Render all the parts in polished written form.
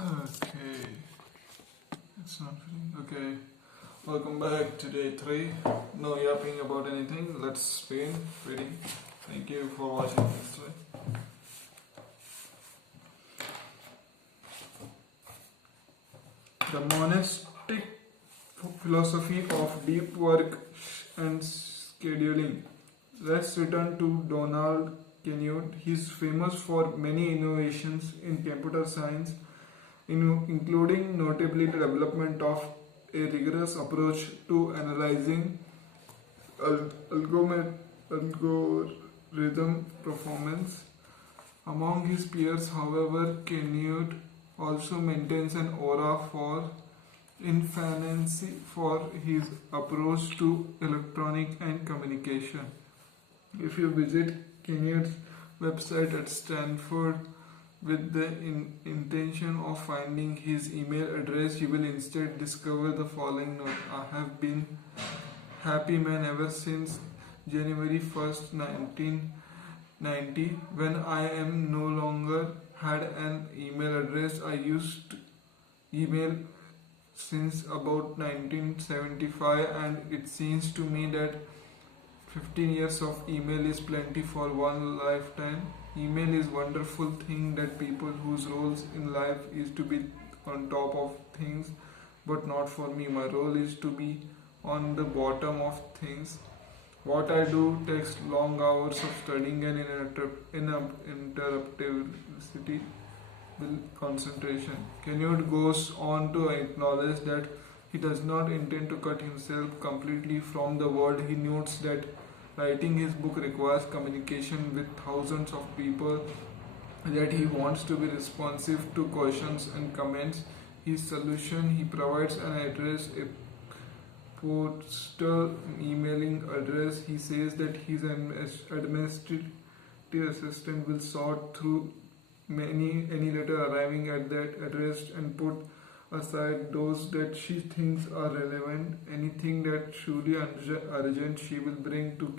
Okay, it's not fitting. Okay, welcome back to day 3. No yapping about anything. Let's spin. Ready? Thank you for watching this way. The monastic philosophy of deep work and scheduling. Let's return to Donald Knuth. He's famous for many innovations in computer science, including notably the development of a rigorous approach to analyzing algorithm performance. Among his peers, however, Knuth also maintains an aura for infancy for his approach to electronic and communication. If you visit Knuth's website at Stanford with the intention of finding his email address, you will instead discover the following note. I have been happy man ever since January 1st, 1990, when I am no longer had an email address. I used email since about 1975, and it seems to me that 15 years of email is plenty for one lifetime. Email is wonderful thing that people whose roles in life is to be on top of things, but not for me. My role is to be on the bottom of things. What I do takes long hours of studying and interruptibility with concentration. Knuth goes on to acknowledge that he does not intend to cut himself completely from the world. He notes that writing his book requires communication with thousands of people, that he wants to be responsive to questions and comments. His solution, he provides an address, a postal emailing address. He says that his administrative assistant will sort through any letter arriving at that address and put aside those that she thinks are relevant. Anything that truly urgent she will bring to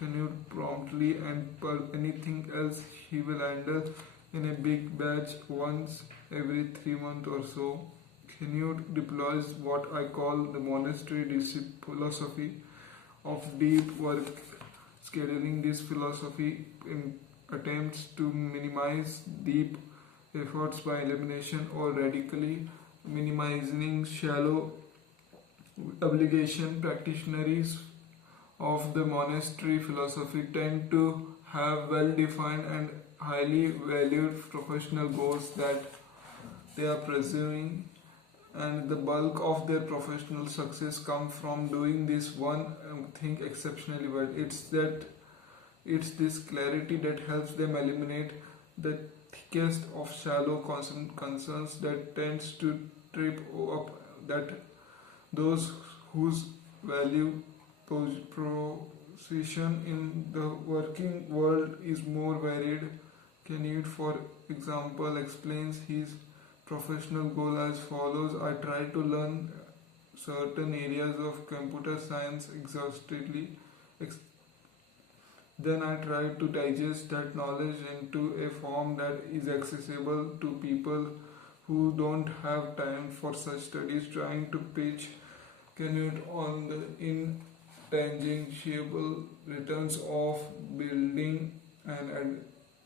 Knuth promptly, and anything else he will handle in a big batch once every 3 months or so. Knuth deploys what I call the monastery philosophy of deep work scheduling. This philosophy attempts to minimize deep efforts by elimination or radically minimizing shallow obligation. Practitioners of the monastery philosophy tend to have well defined and highly valued professional goals that they are pursuing, and the bulk of their professional success comes from doing this one thing exceptionally well. It's this clarity that helps them eliminate the thickest of shallow concerns that tends to trip up that those whose value position in the working world is more varied. Knuth, for example, explains his professional goal as follows. I try to learn certain areas of computer science exhaustively. Then I try to digest that knowledge into a form that is accessible to people who don't have time for such studies. Trying to pitch Knuth on the intangible returns of building an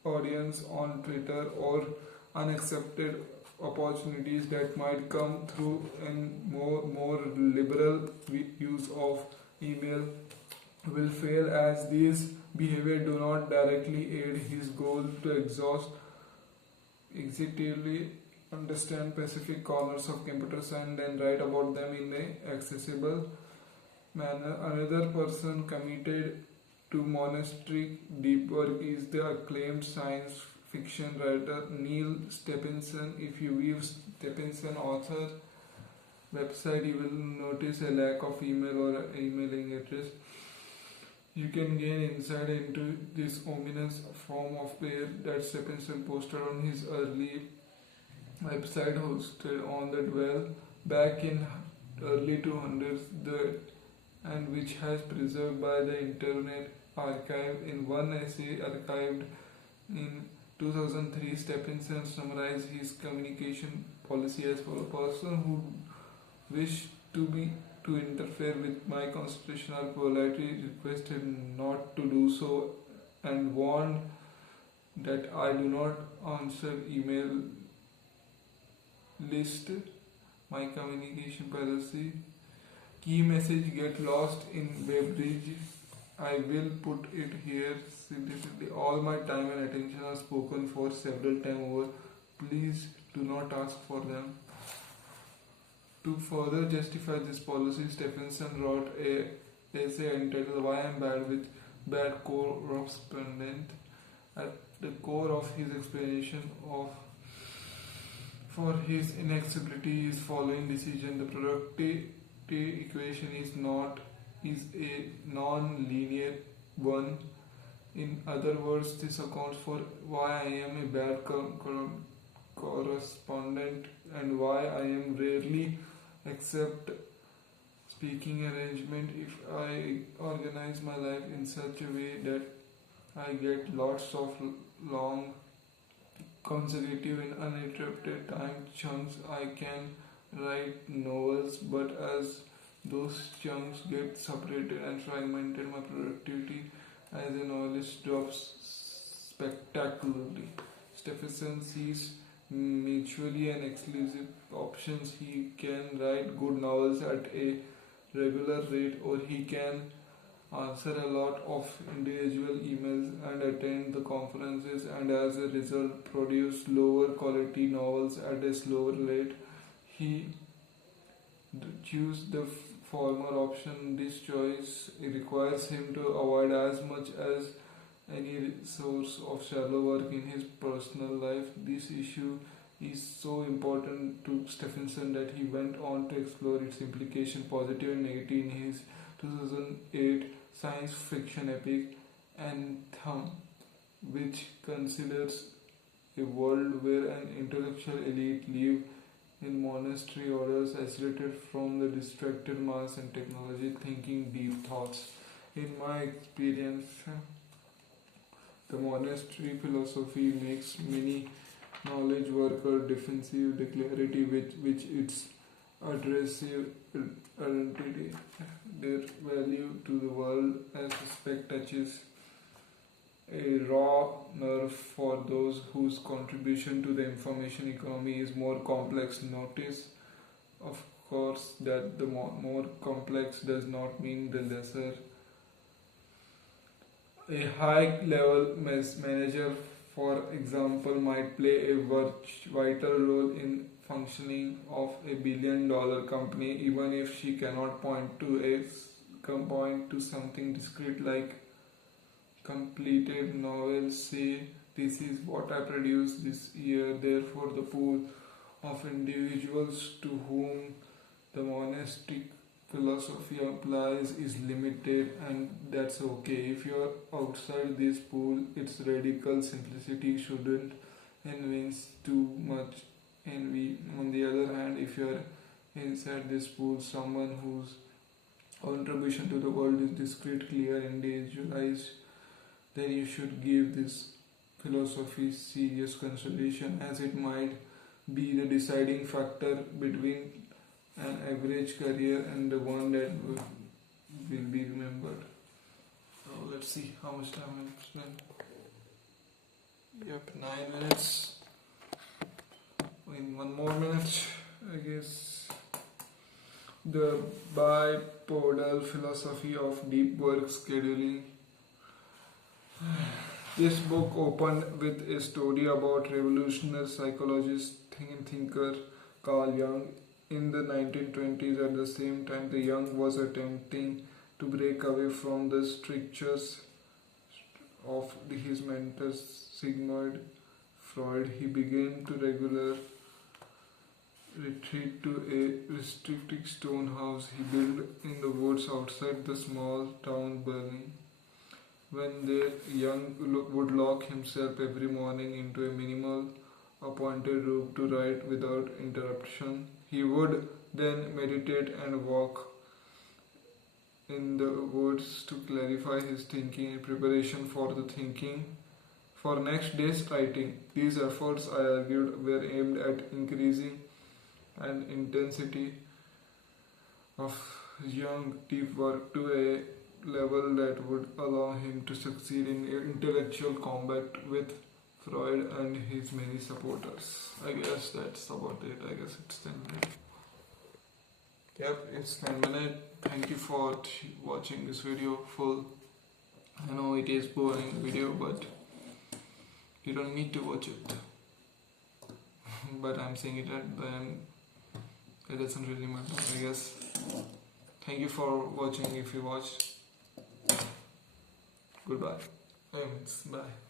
audience on Twitter, or unaccepted opportunities that might come through a more liberal use of email, will fail, as these behavior do not directly aid his goal to exhaustively understand specific corners of computer science and write about them in an accessible manner. Another person committed to monastic deep work is the acclaimed science fiction writer Neil Stephenson. If you view Stephenson author website, you will notice a lack of email or emailing address. You can gain insight into this ominous form of prayer that Stephenson posted on his early website hosted on the well back in early 200s, and which has preserved by the Internet Archive. In one essay archived in 2003, Stephenson summarized his communication policy as follows: person who wish to interfere with my constitution are politely requested not to do so, and warned that I do not answer email list. My communication policy. Key message get lost in Weybridge. I will put it here significantly. All my time and attention are spoken for several times over. Please do not ask for them. To further justify this policy, Stephenson wrote a essay entitled "Why I'm Bad with Bad Correspondent." At the core of his explanation of for his inaccessibility is following decision: the productivity equation is a non-linear one. In other words, this accounts for why I am a bad correspondent and why I am rarely accept speaking arrangement if I organize my life in such a way that I get lots of long consecutive and uninterrupted time chunks. I can write novels, but as those chunks get separated and fragmented, my productivity as a novelist drops spectacularly. Stephenson sees mutually and exclusive options. He can write good novels at a regular rate, or he can answer a lot of individual emails and attend the conferences, and as a result produce lower quality novels at a slower rate. He choose the former option. This choice requires him to avoid as much as any source of shallow work in his personal life. This issue is so important to Stephenson that he went on to explore its implication, positive and negative, in his 2008 science fiction epic Anthem, which considers a world where an intellectual elite live in monastery orders, isolated from the distracted mass and technology, thinking deep thoughts. In my experience, the monastery philosophy makes many knowledge worker defensive, declarative, which its addressive identity, their value to the world as respect touches a raw nerve for those whose contribution to the information economy is more complex. Notice, of course, that the more complex does not mean the lesser. A high level manager, for example, might play a vital role in functioning of $1 billion company, even if she cannot point to something discrete like completed novels. Say, this is what I produced this year. Therefore, the pool of individuals to whom the monastic philosophy applies is limited, and that's okay. If you're outside this pool, its radical simplicity shouldn't convince too much envy. On the other hand, if you're inside this pool, someone whose contribution to the world is discrete, clear, individualized, then you should give this philosophy serious consideration, as it might be the deciding factor between an average career and the one that will be remembered. So let's see how much time I've spent. Yep, 9 minutes. In 1 more minute, I guess. The bipodal philosophy of deep work scheduling. This book opened with a story about revolutionary psychologist and thinker Carl Jung in the 1920s. At the same time, the Jung was attempting to break away from the strictures of his mentor Sigmund Freud. He began to regular retreat to a restricted stone house he built in the woods outside the small town Berlin. When there, Jung would lock himself every morning into a minimal appointed room to write without interruption. He would then meditate and walk in the woods to clarify his thinking. In preparation for the thinking for next day's writing. These efforts, I argued, were aimed at increasing an intensity of young deep work to a level that would allow him to succeed in intellectual combat with Freud and his many supporters. I guess that's about it. I guess it's 10 minutes. Yep, it's 10 minutes. Thank you for watching this video full. I know it is boring video, but you don't need to watch it. But I'm saying it at the end. It doesn't really matter, I guess. Thank you for watching if you watched. Goodbye. Bye.